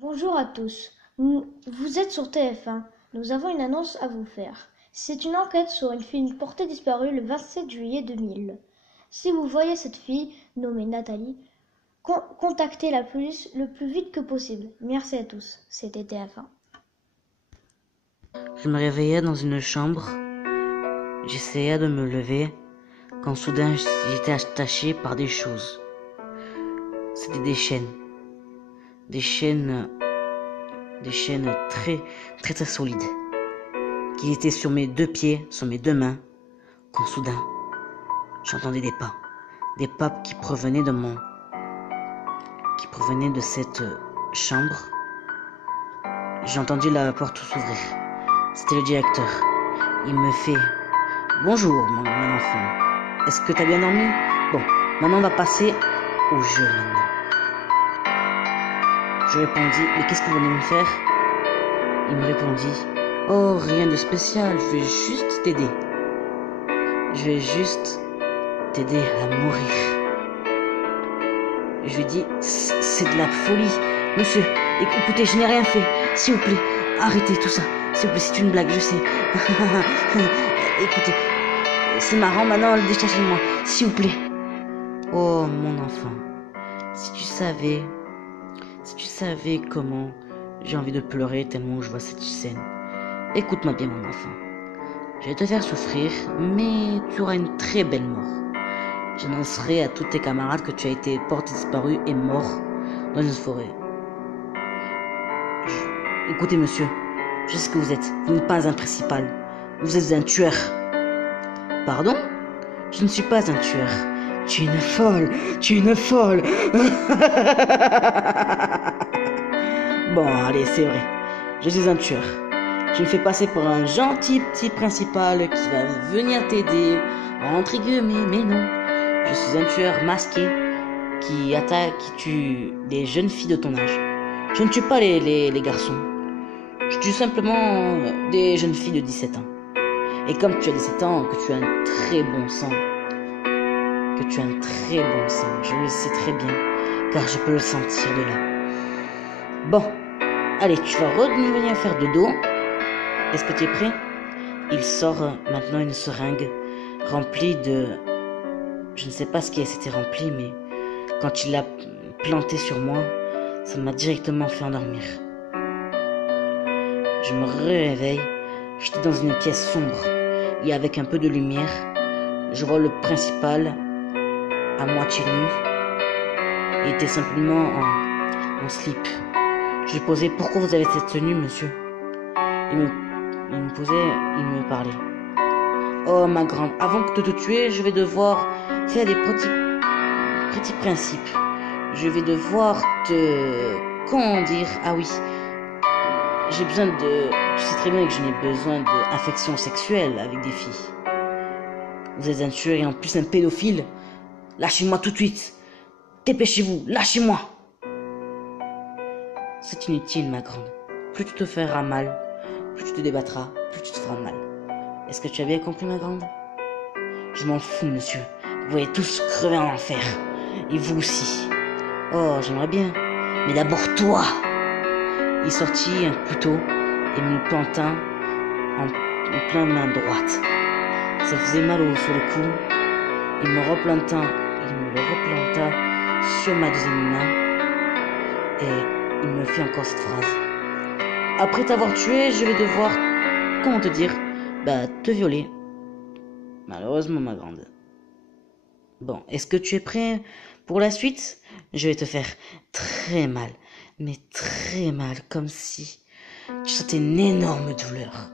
Bonjour à tous. Vous êtes sur TF1. Nous avons une annonce à vous faire. C'est une enquête sur une fille portée disparue le 27 juillet 2000. Si vous voyez cette fille, nommée Nathalie, contactez la police le plus vite que possible. Merci à tous. C'était TF1. Je me réveillais dans une chambre. J'essayais de me lever quand soudain j'étais attaché par des choses. C'était des chaînes. Des chaînes très solides qui étaient sur mes deux pieds, sur mes deux mains, quand soudain j'entendais des pas qui provenaient de cette chambre. J'ai entendu la porte s'ouvrir. C'était le directeur. Il me fait « Bonjour mon enfant, est-ce que t'as bien dormi? Bon, maintenant on va passer au jeu maintenant. » Je répondis « Mais qu'est-ce que vous venez me faire ?» Il me répondit « Oh, rien de spécial, je vais juste t'aider. Je vais juste t'aider à mourir. » Je lui dis « C'est de la folie, monsieur. Écoutez, je n'ai rien fait. S'il vous plaît, arrêtez tout ça. S'il vous plaît, c'est une blague, je sais. Écoutez, c'est marrant maintenant, détachez-moi, s'il vous plaît. » Oh, mon enfant, si tu savais comment j'ai envie de pleurer tellement je vois cette scène. Écoute-moi bien, mon enfant. Je vais te faire souffrir, mais tu auras une très belle mort. J'annoncerai à tous tes camarades que tu as été porté disparu et mort dans une forêt. Écoutez, monsieur, je sais ce que vous êtes. Vous n'êtes pas un principal. Vous êtes un tueur. Pardon? Je ne suis pas un tueur. Tu es une folle. Tu es une folle. Bon, allez, c'est vrai. Je suis un tueur. Je me fais passer pour un gentil petit principal qui va venir t'aider, entre guillemets, mais non. Je suis un tueur masqué qui tue des jeunes filles de ton âge. Je ne tue pas les garçons. Je tue simplement des jeunes filles de 17 ans. Et comme tu as 17 ans, que tu as un très bon sang, je le sais très bien, car je peux le sentir de là. Bon, allez, tu vas revenir faire dodo. Est-ce que tu es prêt? Il sort maintenant une seringue remplie de... Je ne sais pas ce qui s'était rempli, mais quand il l'a planté sur moi, ça m'a directement fait endormir. Je me réveille, j'étais dans une pièce sombre, et avec un peu de lumière, je vois le principal à moitié nu. Il était simplement en slip. Je lui posais « Pourquoi vous avez cette tenue, monsieur ?» Il me parlait. « Oh, ma grande, avant de te tuer, je vais devoir faire des petits principes. Je vais devoir te... Comment dire? Ah oui, j'ai besoin de... Tu sais très bien que je n'ai besoin d'affection sexuelle avec des filles. Vous êtes un tueur et en plus un pédophile. Lâchez-moi tout de suite. Dépêchez-vous, lâchez-moi. » C'est inutile, ma grande. Plus tu te feras mal, plus tu te débattras, plus tu te feras mal. Est-ce que tu as bien compris, ma grande? Je m'en fous, monsieur. Vous allez tous crever en enfer. Et vous aussi. Oh, j'aimerais bien. Mais d'abord toi. Il sortit un couteau et me le planta en plein main droite. Ça faisait mal sur le cou. Il me le replanta sur ma deuxième main. Et il me fait encore cette phrase. Après t'avoir tué, je vais devoir, comment te dire, te violer. Malheureusement, ma grande. Bon, est-ce que tu es prêt pour la suite? Je vais te faire très mal, mais très mal, comme si tu sentais une énorme douleur.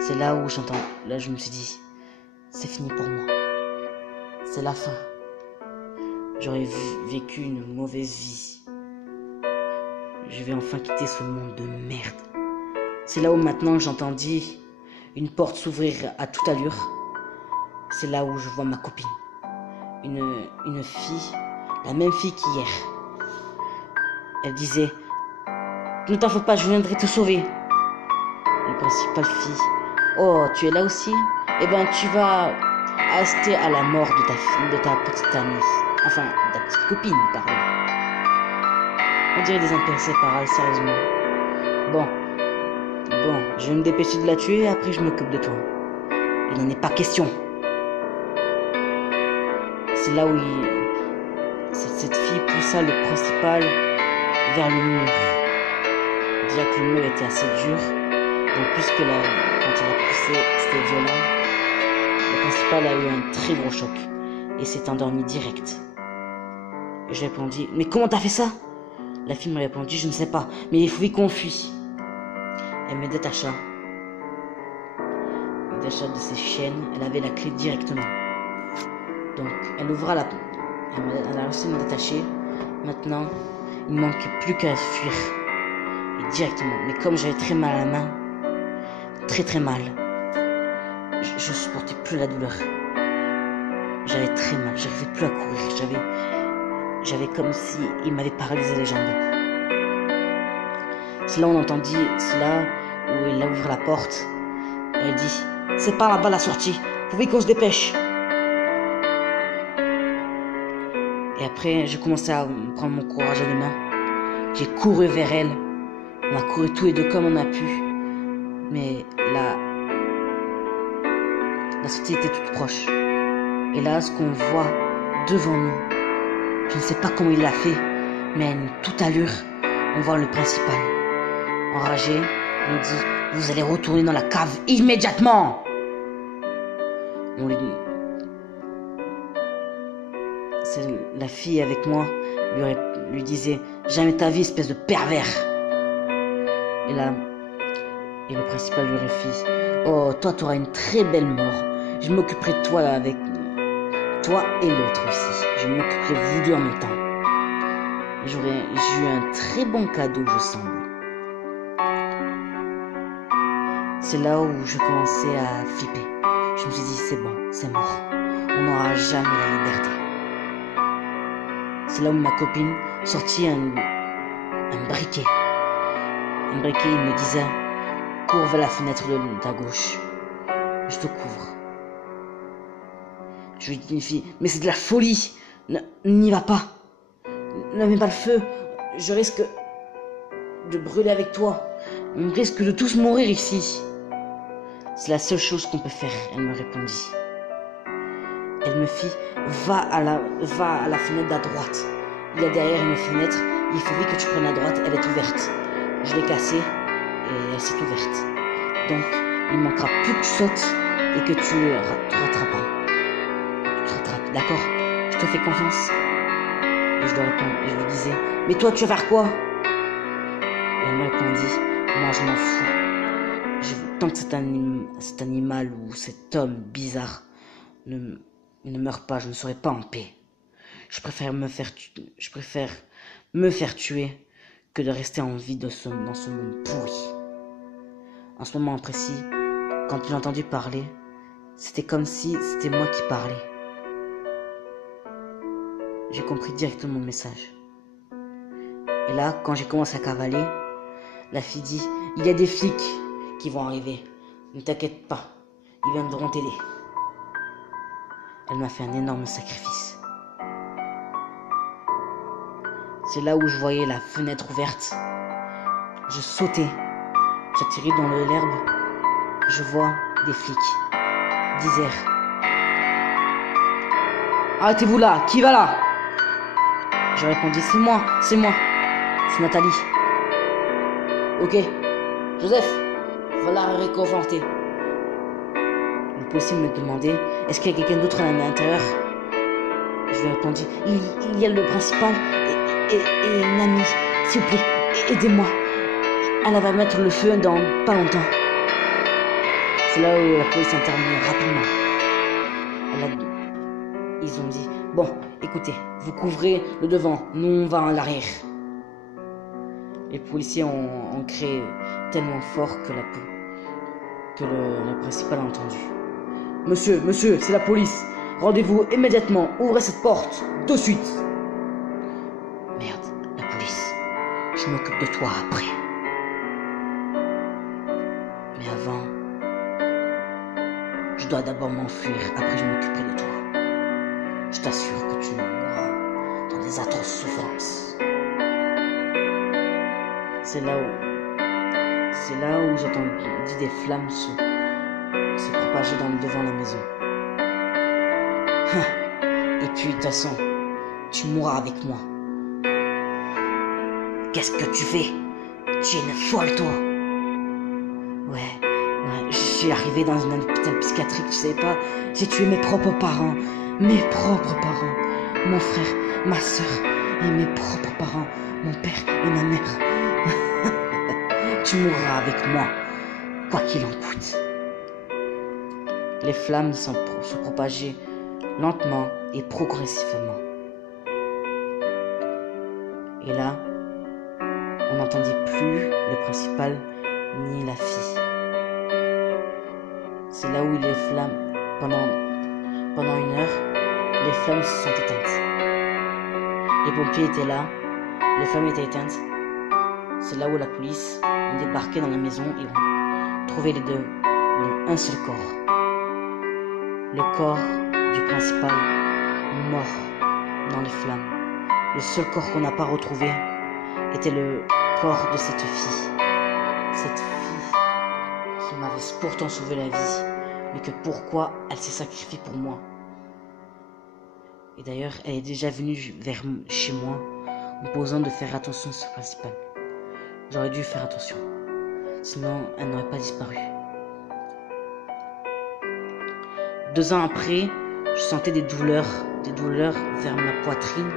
C'est là où je me suis dit, c'est fini pour moi. C'est la fin. J'aurais vécu une mauvaise vie. Je vais enfin quitter ce monde de merde. C'est là où maintenant j'entendis une porte s'ouvrir à toute allure. C'est là où je vois ma copine. Une fille, la même fille qu'hier. Elle disait « Ne t'en faut pas, je viendrai te sauver. » Le principal fit « Oh, tu es là aussi? Eh ben, tu vas assister à la mort de ta petite amie. Enfin, de ta petite copine, pardon. » On dirait des intéressés par elle, sérieusement. Bon, je vais me dépêcher de la tuer et après je m'occupe de toi. Il n'en est pas question. C'est là où cette fille poussa le principal vers le mur. Déjà que le mur était assez dur. Donc puisque quand il a poussé, c'était violent. Le principal a eu un très gros choc. Et s'est endormi direct. Et je répondis, mais comment t'as fait ça? La fille me répondit, je ne sais pas, mais il faut vite qu'on fuit. Elle me détacha. De ses chaînes, elle avait la clé directement. Donc, elle ouvra la porte. Elle a réussi à me détacher. Maintenant, il ne manquait plus qu'à fuir. Et directement. Mais comme j'avais très mal à la main, très mal, je supportais plus la douleur. J'avais très mal, j'arrivais plus à courir. J'avais comme si il m'avait paralysé les jambes. C'est là où on entendit, c'est là où elle a ouvert la porte. Elle dit, c'est par là-bas la sortie, faut vite qu'on se dépêche. Et après, j'ai commencé à prendre mon courage à deux mains. J'ai couru vers elle. On a couru tous les deux comme on a pu. Mais la sortie était toute proche. Et là, ce qu'on voit devant nous, je ne sais pas comment il l'a fait, mais à une toute allure, on voit le principal. Enragé, il nous dit, vous allez retourner dans la cave immédiatement. On la fille avec moi lui disait, jamais ta vie, espèce de pervers. Et le principal lui refuse, oh, toi, tu auras une très belle mort. Je m'occuperai de toi avec toi et l'autre aussi. Je m'occuperai de vous deux en même temps. J'ai eu un très bon cadeau, je semble. C'est là où je commençais à flipper. Je me suis dit, c'est bon, c'est mort. On n'aura jamais la liberté. C'est là où ma copine sortit un briquet. Un briquet, il me disait, cours vers la fenêtre de ta gauche. Je te couvre. Je lui dis une fille, mais c'est de la folie. N'y va pas. Ne mets pas le feu. Je risque de brûler avec toi. On risque de tous mourir ici. C'est la seule chose qu'on peut faire, elle me répondit. Elle me fit, va à la fenêtre à droite. Il y a derrière une fenêtre, il faut vite que tu prennes à droite, elle est ouverte. Je l'ai cassée et elle s'est ouverte. Donc, il manquera plus que tu sautes et que tu rattrapes. Tu te rattrapes, d'accord? Je te fais confiance. Et je lui réponds, et je lui disais, mais toi tu vas faire quoi? Et elle me répondit, moi je m'en fous. Tant que cet animal ou cet homme bizarre ne meurt pas, je ne serai pas en paix. Je préfère me faire tuer que de rester en vie dans ce monde pourri. En ce moment précis, quand j'ai entendu parler, c'était comme si c'était moi qui parlais. J'ai compris directement le message. Et là, quand j'ai commencé à cavaler, la fille dit, il y a des flics qui vont arriver. Ne t'inquiète pas, ils viendront t'aider. Elle m'a fait un énorme sacrifice. C'est là où je voyais la fenêtre ouverte. Je sautais. J'atterris dans l'herbe. Je vois des flics. Disèrent. Arrêtez-vous là, qui va là? Je répondis, c'est moi. C'est Nathalie. Ok. Joseph, va la réconforter. Le policier me demandait, est-ce qu'il y a quelqu'un d'autre à l'intérieur? Je lui répondis, il y a le principal et une amie. S'il vous plaît, aidez-moi. Elle va mettre le feu dans pas longtemps. C'est là où la police intervient rapidement. Ils ont dit, bon, écoutez, vous couvrez le devant, nous on va à l'arrière. Les policiers ont crié tellement fort que le principal a entendu. Monsieur, c'est la police. Rendez-vous immédiatement. Ouvrez cette porte. De suite. Merde, la police. Je m'occupe de toi après. Mais avant, je dois d'abord m'enfuir. Après, je m'occuperai de toi. Je t'assure que tu mourras dans des atroces souffrances. C'est là où j'entendis des flammes se propager devant la maison. Et puis de toute façon, tu mourras avec moi. Qu'est-ce que tu fais? Tu es une folle, toi. Ouais, je suis arrivé dans un hôpital psychiatrique, tu sais pas. J'ai tué mes propres parents. Mes propres parents. Mon frère, ma soeur et mes propres parents. Mon père et ma mère. Tu mourras avec moi, quoi qu'il en coûte. Les flammes se propageaient lentement et progressivement. Et là, on n'entendit plus le principal ni la fille. C'est là où les flammes, pendant 1 heure, les flammes se sont éteintes. Les pompiers étaient là, les flammes étaient éteintes. C'est là où la police ont débarqué dans la maison et ont trouvé les deux, un seul corps. Le corps du principal mort dans les flammes. Le seul corps qu'on n'a pas retrouvé était le corps de cette fille. Cette fille qui m'avait pourtant sauvé la vie, mais que pourquoi elle s'est sacrifiée pour moi. Et d'ailleurs, elle est déjà venue chez moi en me posant de faire attention à ce principal. J'aurais dû faire attention, sinon elle n'aurait pas disparu. 2 ans après, je sentais des douleurs vers ma poitrine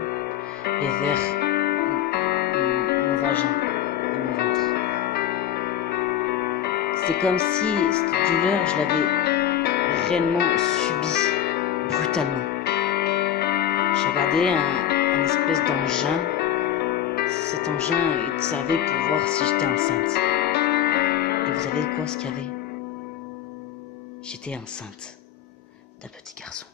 et vers mon vagin et mon ventre. C'est comme si cette douleur, je l'avais réellement subie, brutalement. Je regardais un espèce d'engin. Cet engin servait pour voir si j'étais enceinte. Et vous savez quoi, ce qu'il y avait? J'étais enceinte d'un petit garçon.